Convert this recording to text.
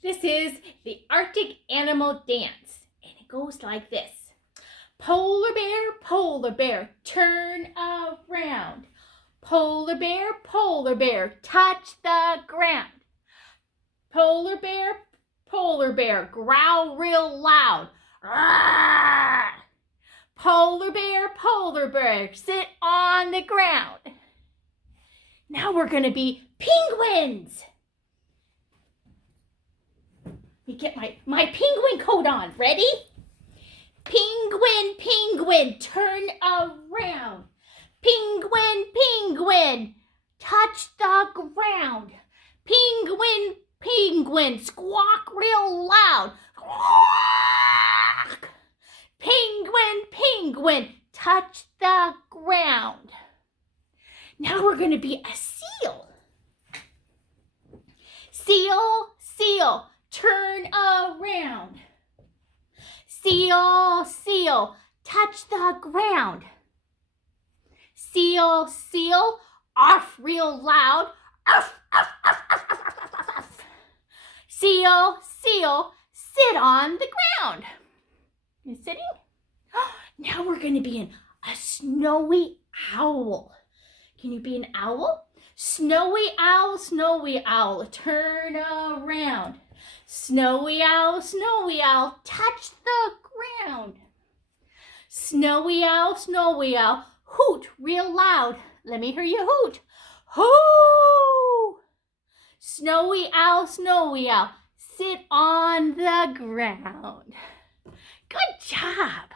This is the Arctic Animal Dance, and it goes like this. Polar bear, turn around. Polar bear, touch the ground. Polar bear, growl real loud. Rawr! Polar bear, sit on the ground. Now we're going to be penguins. Let me get my penguin coat on. Ready? Penguin, turn around. Penguin, touch the ground. Penguin, squawk real loud. Squawk! Penguin, touch the ground. Now we're going to be a seal. Seal, turn around. Seal, touch the ground. Seal, off real loud. Off. Seal, sit on the ground. You sitting? Now we're going to be a snowy owl. Can you be an owl? Snowy owl, turn around. Snowy owl, touch the ground. Snowy owl, hoot real loud. Let me hear you hoot. Hoo! Snowy owl, sit on the ground. Good job.